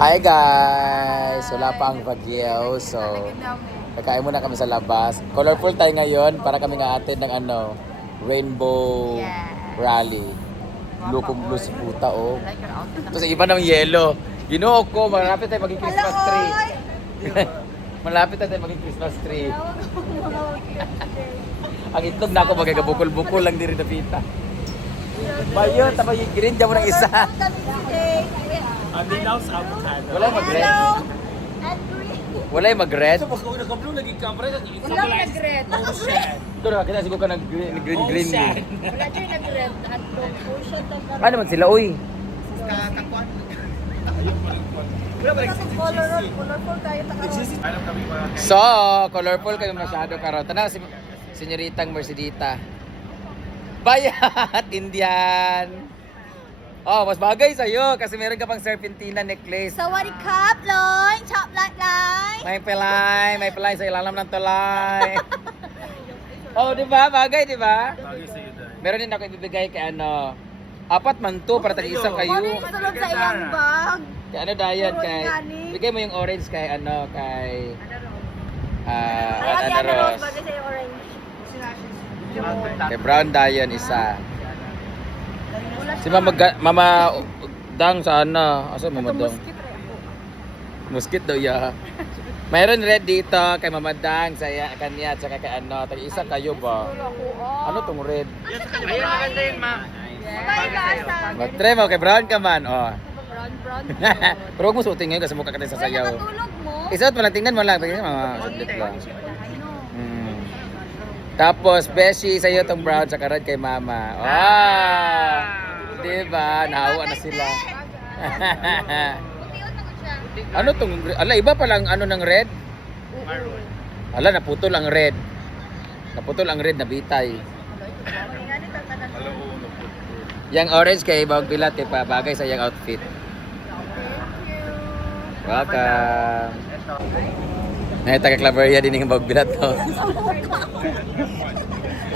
Hi guys! Wala pa ang bagyo. So, kakain muna kami sa labas. Colorful tayo ngayon para kami nga atin ng ano, rainbow rally. Blue kung blue si puta oh. Tapos iba ng yellow. Ginoo ko, malapit tayo maging Christmas tree. malapit tayo maging Christmas tree. Ang itlog na ako magagabukol-bukol lang diri na pita. Bayon, tapos yung green dyan mo ng isa. Ang dilaw sa avocado. Wala yung mag-red. Wala yung mag-red. Ito, pag una ka blue, naging kamera, naging Wala yung nag-red. Ocean. Ito na, kita siguro ka ng green, green, green. Ocean. Wala yung nag-red. At ocean Ano man sila, uy? Mga So, colorful kayo masyado karon. Tanaw si senyoritang Mercedita. Bayat Indian. Oh, mas bagay sa'yo kasi meron ka pang serpentina necklace. So, what cup, Loy? Chocolate, Loy? May pilay, may pilay sa ilalim ng tulay. oh, di ba? Bagay, di ba? Bagay sa iyo, Meron din ako ibibigay kay ano, apat man to para tag-isang kayo. Ano yung tulog sa iyang bag? Ano, kay ano, Dayan, kay... Bigay mo yung orange kay ano, kay... Ah, uh, Ana Rose. Bagay sa orange. Kay Brown Dayan, isa. Si Mama Ga- Mama Dang sa ano? Asa Mama Dang? Muskit daw ya. Mayroon red dito kay Mama Dang sa ya- kanya at saka kay ano, tag isa kayo ba? Ano tong red? Ayun, maganda yun, ma. Bye, Gasa. Mag-try mo kay Brown ka man, oh. Brown, brown. Pero huwag mo suotin ngayon kasi mukha ka tayo sa sayaw. Nakatulog mo? Isuot mo lang, tingnan mo lang. Tingnan mo, mga sundit lang. Mm. Tapos, Beshi, sa iyo tong brown sa red kay Mama. Ah! Diba? Nahawa na sila. ano tong, ala, iba palang ano ng red? Ala, naputol ang red. Naputol ang red na bitay. Yang orange kay Bawag Pilat, eh, pa, bagay sa yung outfit. Welcome. Nay taga Claveria din yung Bawag Pilat to.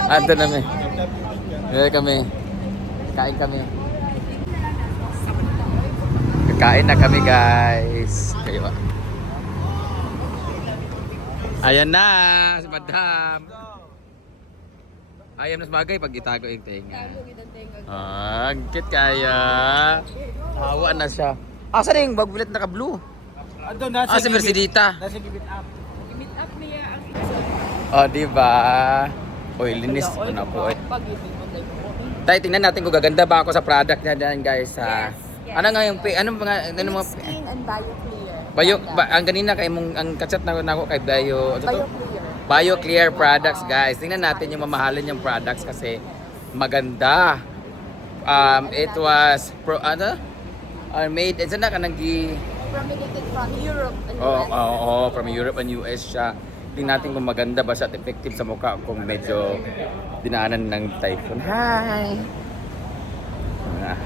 Anto na mi. Meron kami. Kain kami. Kakain na kami guys. Kayo. Ayan na si Madam. Ayam na bagay pag itago yung tenga. Ah, ang cute kaya. Hawa na siya. Asa na yung bagbilat na ka-blue? Ando, nasa Ah, si Mercedita. Nasa gibit up. Oh, di ba? Oy, linis ko na po. Eh. Tayo, tingnan natin kung gaganda ba ako sa product niya dyan, guys. Ha? Yes, yes. Ano nga yung, pa- ano mga, ano mga, Skin and bio clear. Bayo, ba, ang kanina kay mong, ang kachat na, ako kay Bayo, ano to? Bio clear. Bio Clear products, guys. Tingnan natin yung mamahalin yung products kasi maganda. Um, it was, pro, ano? Uh, made, it's na ka nang gi, Formulated from Europe and Oo, US. oo, oo, from Europe and US siya. Tingnan natin kung maganda ba siya at effective sa mukha kung medyo dinaanan ng typhoon. Hi! Ah,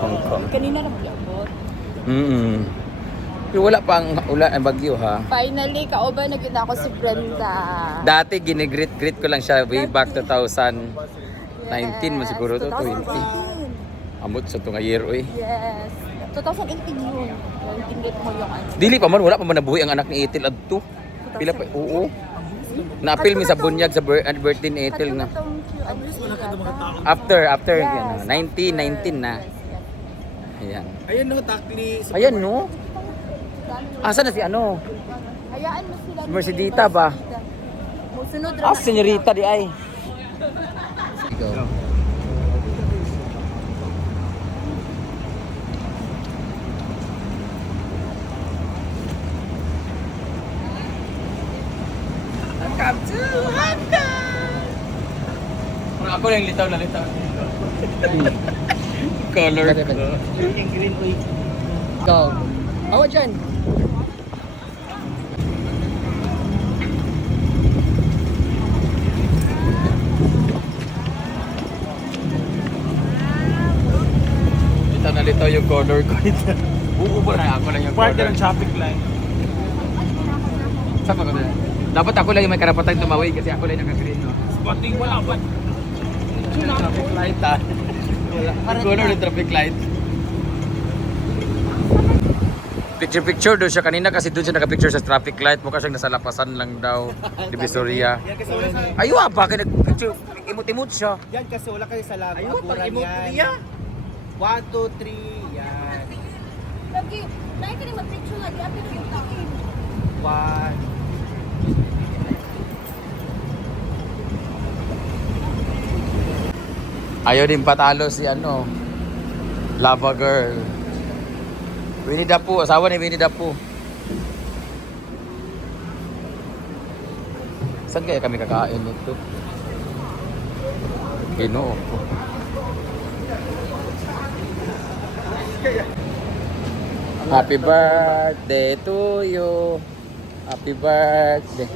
Hong Kong. Kanina na magyabot. Mm Pero wala pang ulan ang bagyo ha. Finally, kauban na gina ako si Brenda. Dati ginigreet-greet ko lang siya way back 2019 mo siguro to, 20. 2018. Amot sa tunga year oy. Yes. 2018 yun. Yung tingit mo yung ano. Dili pa man wala pa man nabuhi ang anak ni Ethel adto. Pila pa oo. Napil mi sa bunyag sa bir- birthday ni Ethel nga. After after yan, 19 19 na. Ayan. Ayun, no, takli. Ayan no. Asa na si ano? Hayaan mo sila. Si Mercedita ba? Musunod Ah, senyorita di ay. Welcome to Hong Kong! Ako lang litaw na litaw. Color ko. Yung green oy. Go. Awa dyan. Litaw na litaw yung color ko. Buo ba na ako lang yung Part color? ng traffic light. Saan pa ko na? Dapat ako lang yung may karapatan tumawid kasi ako lang yung naka-green. No? Spotting wala ba? Traffic light ah. Wala. Color ng traffic light. Picture picture doon siya kanina kasi doon siya nakapicture sa traffic light. Mukha siyang nasa lapasan lang daw. Divisoria. Ayo ah, bakit nag-picture? Imot-imot siya. Yan kasi wala kayo sa lago. Ayaw, pag-emote yan. niya. One, two, three. Yan. Lagi, naik ka ni mag-picture di apin na yung. One. Ayaw din patalo si ano, Lava Girl. Winnie the Pooh, asawa ni Winnie the Pooh. Saan kaya kami kakain nito? Ginoo. Happy birthday to you. Happy birthday.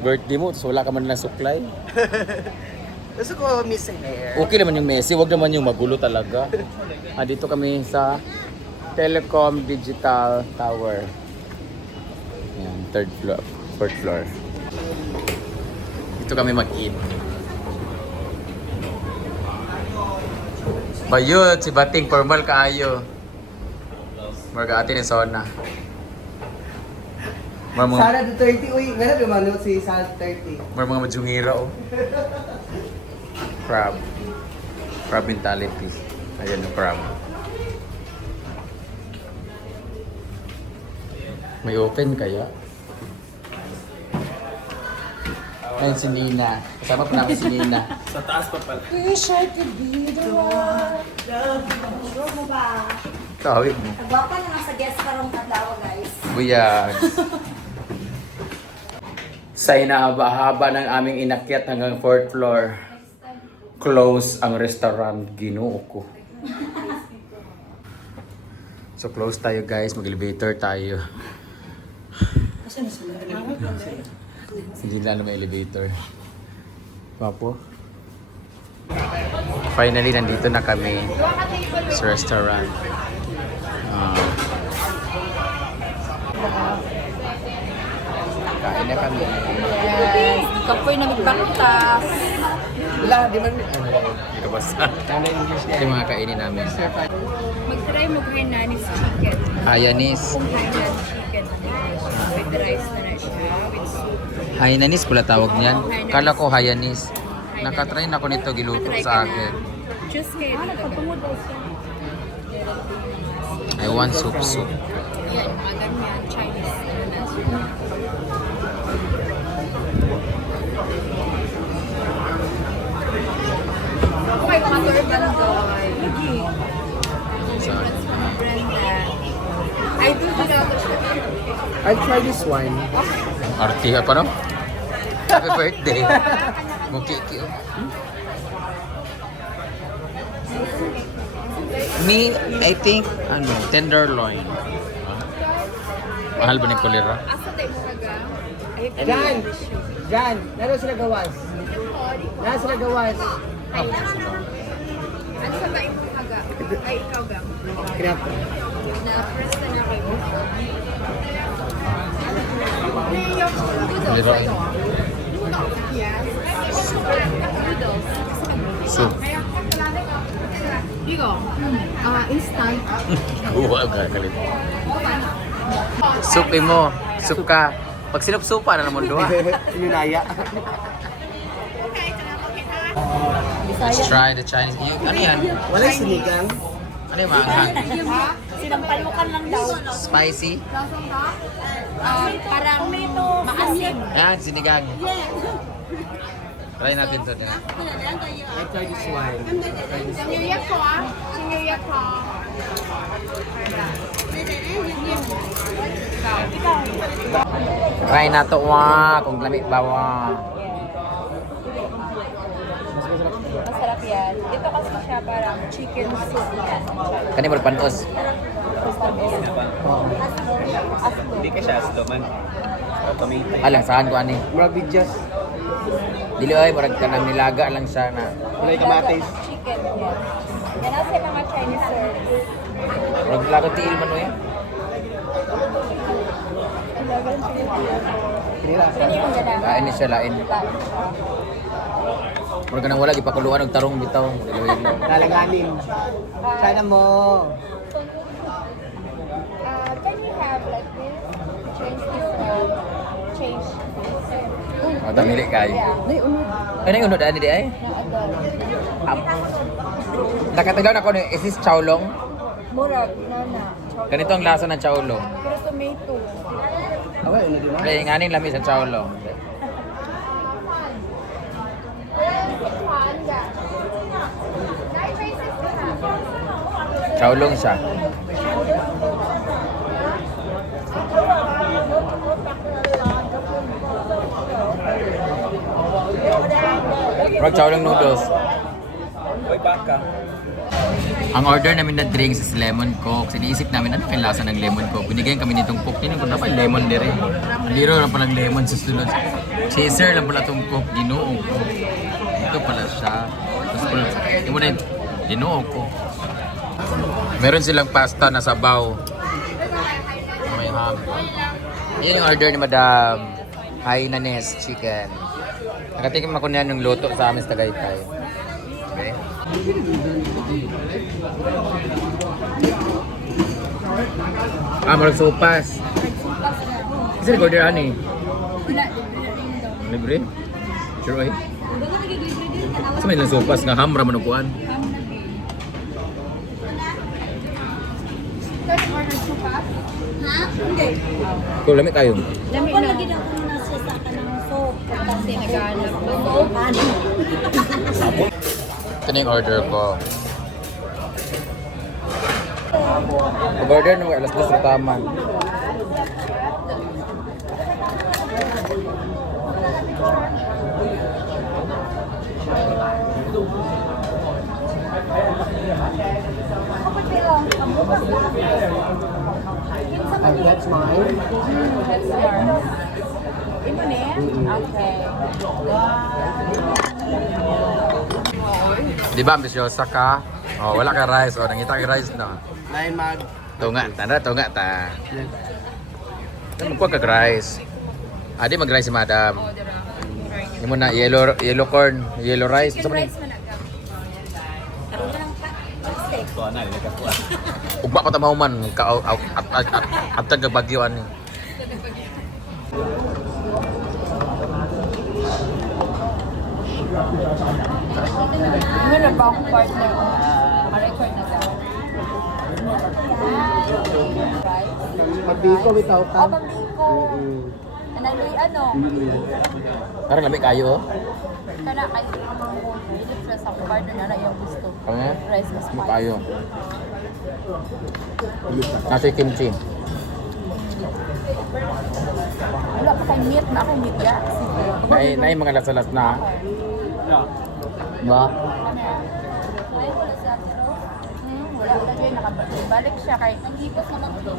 Birthday mo, wala ka man lang suklay. Gusto ko miss hair. Okay naman yung Messi, wag naman yung magulo talaga. Ah, dito kami sa Telecom Digital Tower. Yan, third floor, fourth floor. Dito kami mag-eat. Bayot, si Bating, formal kaayo. Marga ate ni Sona. Mar mga, do 30, uy, nga na si Sana 30. mar mga majungira oh. Crab. Crab mentality. Ayan yung crab. May open kaya? Ayun si Nina. Kasama pa namin si Nina. Sa taas pa pala. Wish I could be the one. Sure mo ba? Tawid mo. Nagwapa na nga sa guest karong kadlaw, guys. Buyag. Sa inaaba-haba ng aming inakyat hanggang fourth floor, close ang restaurant. Ginoo ko. So close tayo guys, mag-elevator tayo. Hindi na may elevator. Papo. Finally, nandito na kami sa restaurant. Ah. Kain na kami. Yes, kapoy na magpaktas. Wala, di man. Hindi ka basta. Ito yung mga kainin namin. Mag-try mo Hainanese chicken. Hayanis. Kung Hainanese chicken With rice na na siya, with soup. Hayanis pala tawag niyan. Kala ko hayanis. Nakatry na ko nito giluto sa akin. Just kayo ka. I want soup soup. Yan, mga ganyan, Chinese. Okay, mga turban doy. So, Brenda. I do siya. I'll try this one. arti ka pa no? Happy birthday. Mukiki. oh. Me, I think, ano, tenderloin. Mahal ba ni? Asa tayo kaga? Ka Jan! Jan! Naro sila gawas. Naro sila gawas. Ano sa tayo mo kaga? Ay, ikaw ga. Kinap. Na-press na na kayo. Kulira. Soup. Digo, ah, instant. Uwa ka, kalit. Soup mo. Soup ka. Pag sinup-supa na naman doha. Inunaya. Let's try the Chinese. Yung, ano yan? Wala sinigang. Ano yung maanghang? Sinampalukan lang daw. Spicy? Ah, parang maasim. Yan, sinigang. Try natin to. Din. I try this one. Singyuyak ko ah. Singyuyak ko. Try na to, wa. Kung lamig ba, wa. Masarap yan. Ito kasi siya parang chicken soup. Kani mo panos. Hindi ka siya asloman. Tomato. Alang saan ko ani. Murag bidyas. Dili ay murag kanang nilaga lang siya na. Wala yung kamatis. Chicken. Ang sa mga Chinese service. Murag lago tiil man. Kinira. Yan yung ganahan. Lain ni siya Mura ka nang wala, ipakuluan og tarong bitaw. Galanganin. Sana mo. Uh, can you have like this? Change this one. Change this. Uh, ah, oh, tamili kay. Nay unod. Ay unod ani di ay. Nakatilaw na ko ni is this chowlong? Murag nana. Ganito ang lasa ng chowlong. Pero tomato. Away, ano di ba? Kaya nganin lami sa chowlong. Chowlong siya. Rag chowlong noodles. Uy, baka. Ang order namin na drinks is lemon coke. Siniisip namin ano yung lasa ng lemon coke. Binigyan kami nitong coke. Tinignan ko na pa lemon dire. Liro lang palang lemon sa sunod. Chaser lang pala itong coke. Ginoong coke. Ito pala siya. Tapos pala, yung muna yung ginoong coke. Meron silang pasta na sabaw. May ham. Yan yung order ni Madam. Hainanes chicken. Nakatikim ako niyan yung luto sa amin sa Tagaytay. Okay. Ah, marag sopas. Kasi nag-order ani. Libre? Sure ay? Sa may lang sopas nga ham raman kuan. Ko lamig kayo. Lami na. Lagi na ako nasa sa kanang soap. Kasi naghanap ng soap. Ito na yung order ko. Pag-order nung alas 2 sa taman. And that's mine. That's yours. Imo? Okay. Di ba ambisyosa ka? Oh, wala ka rice. Oh, nangita ka rice na. Nine mag. Tunga, tanda, tunga ta. Ano ko kag rice? Adi mag-rice si madam. Yung muna, yellow, yellow corn, yellow rice. Sa man Ito, ana, ilagay ko. Ugba ko tamaw man, ka, at, at, at, at, at, at, bagyo ani. Na ba akong partner? Ma-record na daw. Pabiko without Oh, tam. pambiko. Analoy ano? Parang lamig kayo, oh. Kana kay Philip sa sa partner na na yung gusto. Ano yan? Rice mas Lamig kayo. Yung kimchi. Wala pa kay meat na ako meat ya. Nay, nay mga lasalas na. Ba? Lagi nakabalik siya kay nangipos naman ko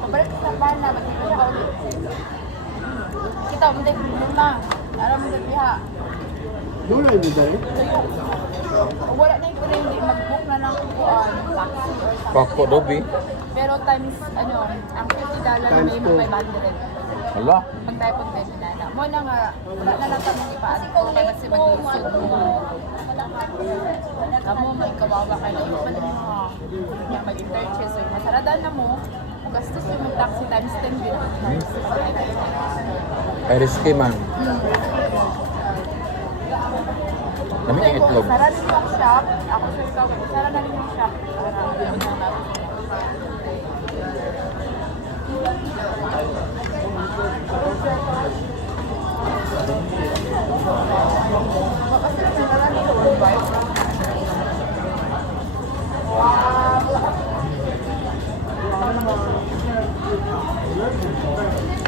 Pabalik sa bana, magkita siya ulit. Kita mo din luma. Alam mo din. Doon ay dahil. Wala na yung hindi mag-book na ng kuan, taxi or something. Pakpo dobi. Pero times ano, ang 50 dollar Times may two. 500. Hala. Pag tayo pag tayo pinana. Mo na nga, wala na lang kami ipaano ko kaya kasi mag-usog mo. Kamu may kawawa ka na yung man mo. Kaya mag-purchase. So, masarada na mo. Kung gastos yung mag-taxi times 10 din. Ay risky man. Lamig yung itlog. Sara rin yung shop. Ako sa ikaw. Sara na yung shop. Para ano na natin.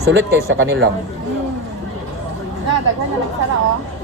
Sulit kayo sa kanilang. Na, daghan na nagsara oh.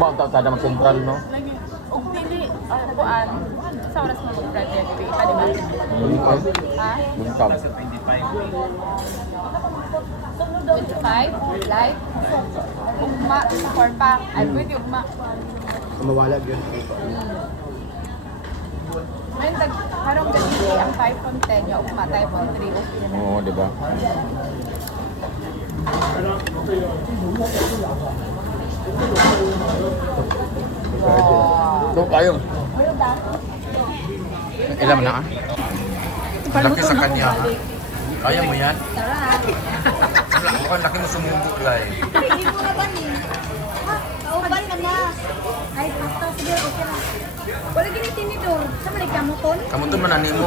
Ugma ang tao sa mag central no. Lagi, og dili Ah, kuan. Sa oras mo pa di ba? Ha? Buntag. 25? Light? Ugma sa korpa. Ay, pwede ugma. Mawalag yun. Ngayon, tag, harong gabi ang typhoon 10, yung ugma, typhoon 3, okay na. Oo, di ba? Ito kayo. Ilan mo na ah? Laki sa kanya ha? Kaya mo yan? Ako, laki mo sumubo lai. Hindi mo na ba ni? Ha? Kauban ka na. Kahit basta, sige, okay na. Wala ginitinidor. Sa malig kamuton? Kamu tuh menani mo.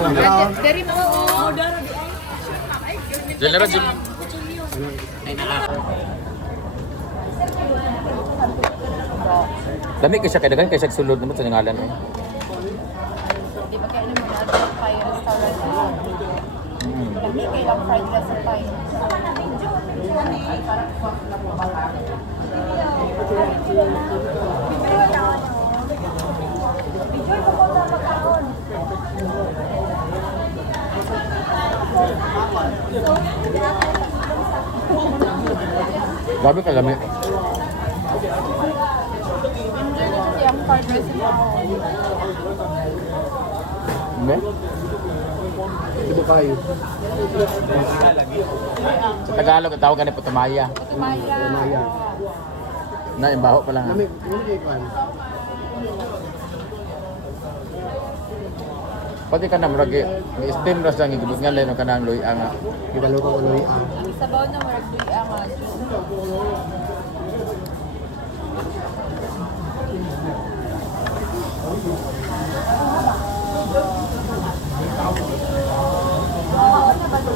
Dari mo, Oo, dara di ay. General Jim. Dami kasi kay dagan kay siya sulod naman sa ngalan eh. di ba kayo naman natin Thai restaurant? Hmm. Kami kayo lang fried rice sa Thai. Grabe ka lami. Enjoy ko kasi ang fried rice sa Thai. Hindi? Ito ba kayo? Sa Tagalog, tawag ka ni Putumaya. Tumaya. Tumaya. Na, yung baho pa lang. Ah. kayo kan. Pati ka na, murag, i-steam ras lang, igibot nga lang, ka luy ang Gidalo ko ano yung ang. Ang sabaw na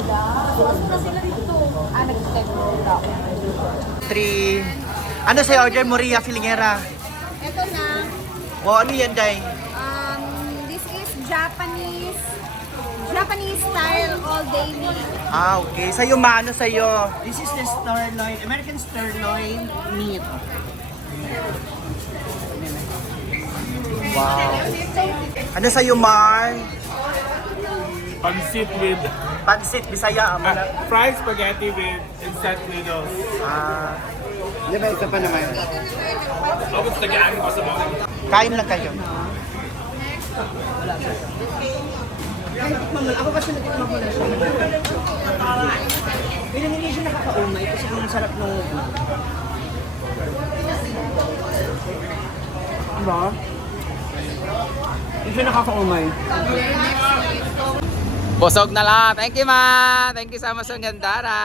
marag doy ang ah, Ah, nag-step ko. Three. Ano sa order mo, Ria Filingera? Ito na. O ano yan, Day? Um, this is Japanese Japanese style all day meal. Ah, okay. Sa'yo, ma, ano sa'yo? This is the sirloin, American sirloin meat. Wow. Ano sa'yo, Mar? Pansit with Pansit, Bisaya. ah, uh, mala- fried spaghetti with instant noodles. Ah, Di ba isa pa naman? Ako sa tagaan ko sa mga. kain lang kayo. Ako kasi nagtitikman ko na siya. Pero hindi siya nakakaumay kasi ang sarap ng... Diba? Hindi siya nakakaumay. Busog na lang. Thank you, ma. Thank you sa mas ang Gandara.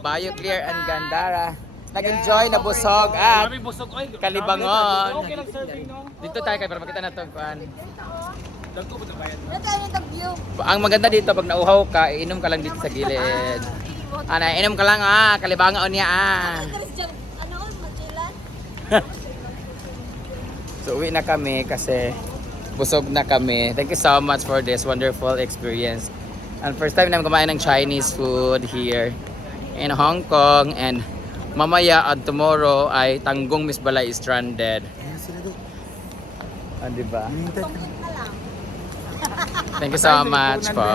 Bayo Clear and Gandara. Nag-enjoy na busog at busog oy. Kalibangon. Okay lang survey no. Dito tayo kay para makita na to kuan. Dagko ba bayan? Tayo ng view? Ang maganda dito pag nauhaw ka, iinom ka lang dito sa gilid. Ana, inom ka lang ah, kalibangon niya ah. Ano? So uwi na kami kasi busog na kami. Thank you so much for this wonderful experience. And first time namin kumain ng Chinese food here in Hong Kong and mamaya at tomorrow ay Tanggong Miss Balay is stranded. Ah, di ba? Thank you so much po.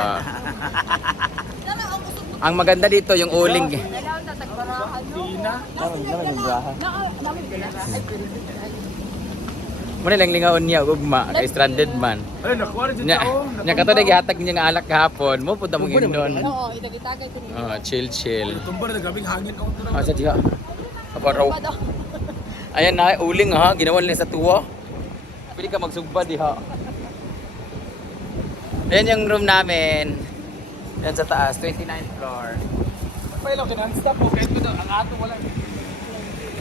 Ang maganda dito yung uling. Dalaw na tagbarahan, no? Muna lang lingaon niya ugma kay stranded man. Ay nakuha rin Nya, nya kato na gihatag niya nga alak kahapon. Mo punta mong indon. Oo, itagitagay ko niya. Oh, chill chill. Tumba na gabing hangin ako to. Ah, sa diha. Kaparaw. Ayan na, uling ha, ginawa nila sa tuwa. Pwede ka magsugba diha. Ayan yung room namin. Yan sa taas, 29th floor. Pay lang kinan stop ko kahit ko ang ato wala.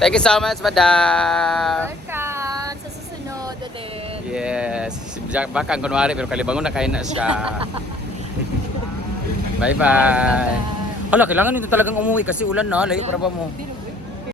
Thank you so much, madam. Welcome susunod ulit. Yes, baka kunwari pero kalibangon na kain na siya. Bye-bye. Hala, kailangan nito talagang umuwi kasi ulan na. Layo para ba mo? Pero